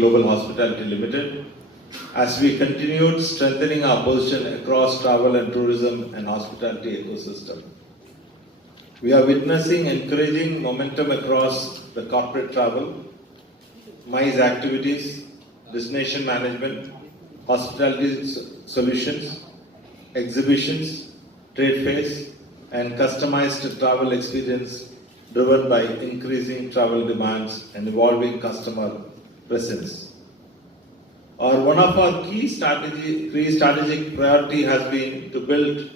Global Hospitality Limited, as we continued strengthening our position across travel and tourism and hospitality ecosystem. We are witnessing encouraging momentum across the corporate travel, MICE activities, destination management, hospitality solutions, exhibitions, trade fairs, and customized travel experience driven by increasing travel demands and evolving customer presence. One of our key strategic priority has been to build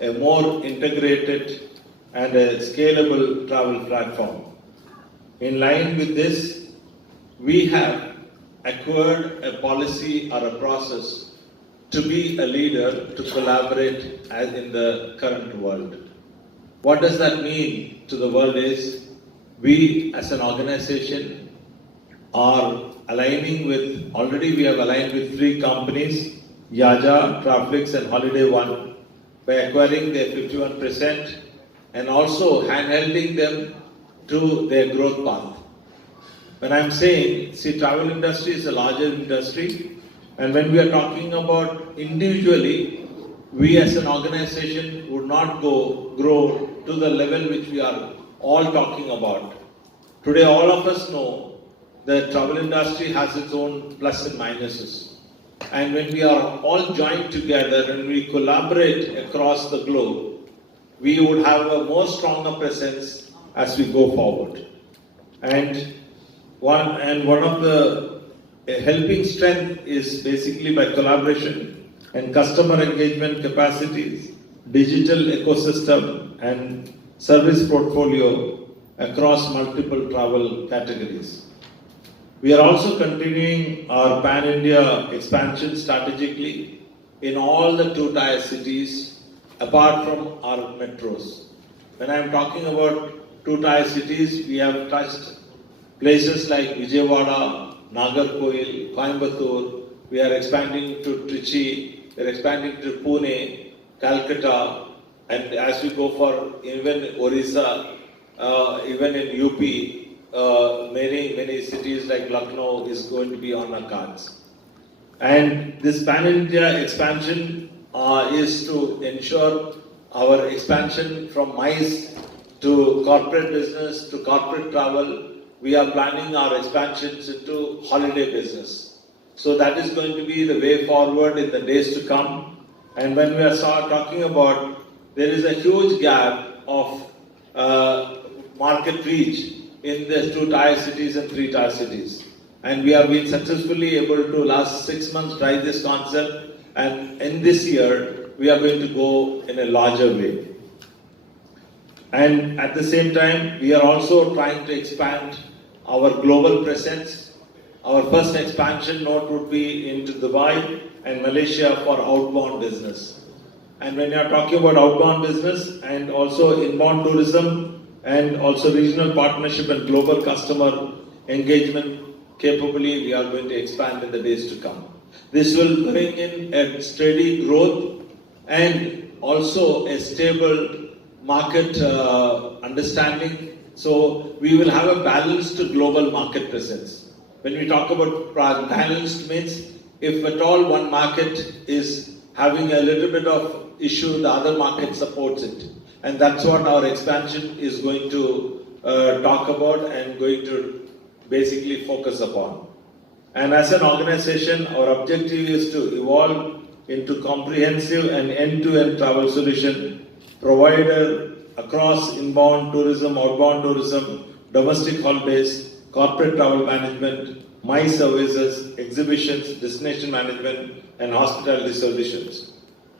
a more integrated and a scalable travel platform. In line with this, we have acquired a policy or a process to be a leader, to collaborate as in the current world. What does that mean to the world is, we as an organization are aligning with, already we have aligned with 3 companies, Yaja, Travlix and Holiday One, by acquiring their 51% and also handholding them to their growth path. When I'm saying, see, travel industry is a larger industry, and when we are talking about individually, we as an organization would not grow to the level which we are all talking about. Today, all of us know that travel industry has its own plus and minuses. And when we are all joined together and we collaborate across the globe, we would have a more stronger presence as we go forward. And one of the helping strength is basically by collaboration and customer engagement capacities, digital ecosystem and service portfolio across multiple travel categories. We are also continuing our pan-India expansion strategically in all the 2-tier cities apart from our metros. When I am talking about 2-tier cities, we have touched places like Vijayawada, Nagarkoil, Coimbatore. We are expanding to Trichy, we are expanding to Pune, Calcutta, and as we go for even Orissa, even in UP, many cities like Lucknow is going to be on our cards. And this pan-India expansion is to ensure our expansion from MICE to corporate business to corporate travel. We are planning our expansions into holiday business. So that is going to be the way forward in the days to come. And when we are talking about, there is a huge gap of market reach in the 2-tier cities and 3-tier cities. And we have been successfully able to last 6 months try this concept, and in this year we are going to go in a larger way. And at the same time, we are also trying to expand our global presence. Our first expansion node would be into Dubai and Malaysia for outbound business. And when you are talking about outbound business and also inbound tourism and also regional partnership and global customer engagement capability, we are going to expand in the days to come. This will bring in a steady growth and also a stable market understanding. So we will have a balanced global market presence. When we talk about balanced means, if at all one market is having a little bit of issue, the other market supports it. And that's what our expansion is going to talk about and going to basically focus upon. And as an organization, our objective is to evolve into comprehensive and end-to-end travel solution provider across inbound tourism, outbound tourism, domestic holidays, corporate travel management, MICE services, exhibitions, destination management, and hospitality solutions.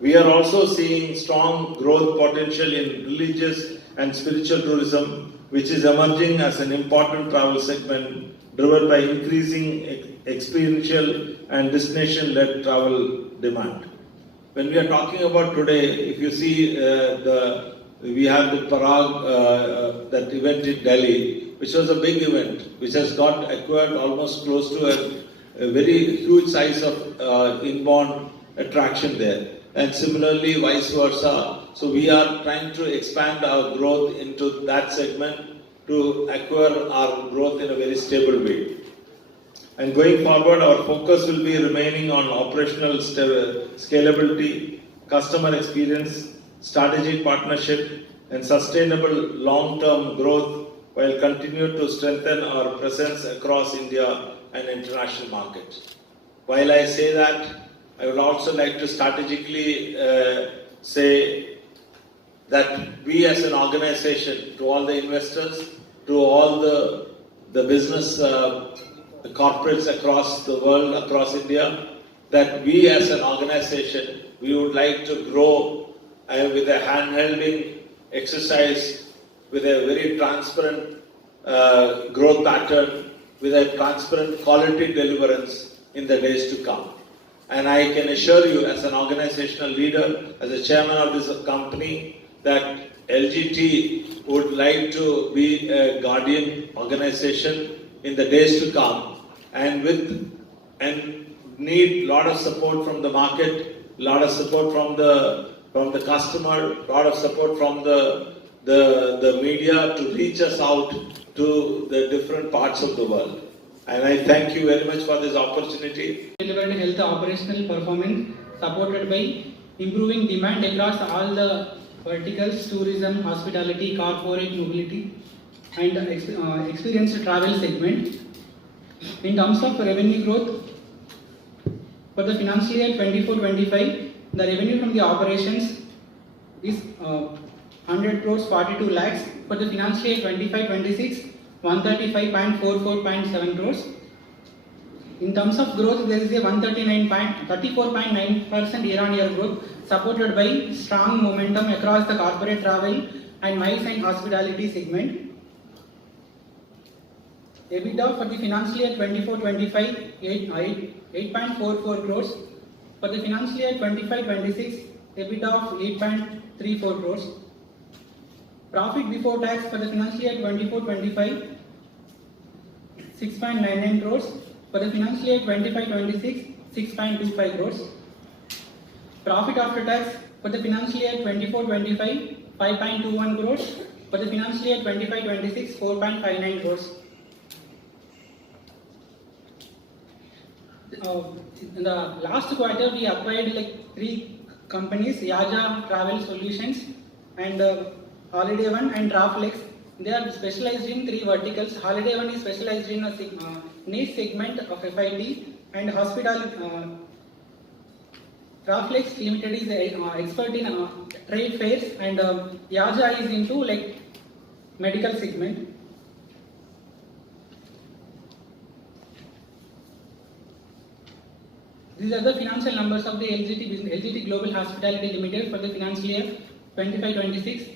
We are also seeing strong growth potential in religious and spiritual tourism, which is emerging as an important travel segment driven by increasing experiential and destination-led travel demand. When we are talking about today, if you see we have the Parag, that event in Delhi, which was a big event, which has got acquired almost close to a very huge size of inbound attraction there. And similarly, vice versa. So we are trying to expand our growth into that segment to acquire our growth in a very stable way. And going forward, our focus will be remaining on operational scalability, customer experience, strategic partnership, and sustainable long-term growth while continue to strengthen our presence across India and international markets. While I say that, I would also like to strategically say that we as an organization, to all the investors, to all the business corporates across the world, across India, that we as an organization, we would like to grow with a hand-holding exercise, with a very transparent growth pattern, with a transparent quality deliverance in the days to come. And I can assure you as an organizational leader, as a chairman of this company, that LGT would like to be a guardian organization in the days to come, and need lot of support from the market, lot of support from the customer, lot of support from the media to reach us out to the different parts of the world. And I thank you very much for this opportunity. Delivered health operational performance supported by improving demand across all the verticals: tourism, hospitality, corporate mobility, and experienced travel segment. In terms of revenue growth, for the financial year 24-25, the revenue from the operations is 100 crores 42 lakhs. For the financial year 25-26, 135.44.7 crores. In terms of growth, there is a 34.9% year-on-year growth, supported by strong momentum across the corporate travel and MICE and hospitality segment. EBITDA for the financial year 24-25, 8.44 crores. For the financial year 25-26, EBITDA of 8.34 crores. Profit before tax for the financial year 24-25, 6.99 crores. For the financial year 25-26, 6.25 crores. Profit after tax for the financial year 24-25, 5.21 crores. For the financial year 25-26, 4.59 crores. In the last quarter, we acquired like 3 companies: Yaja Travel Solutions and Holiday One and Raflex. They are specialized in 3 verticals. Holiday One is specialized in a niche segment of FIT, and Raflex Limited is expert in trade fairs, and Yaja is into like medical segment. These are the financial numbers of the LGT Global Hospitality Limited for the financial year 25-26.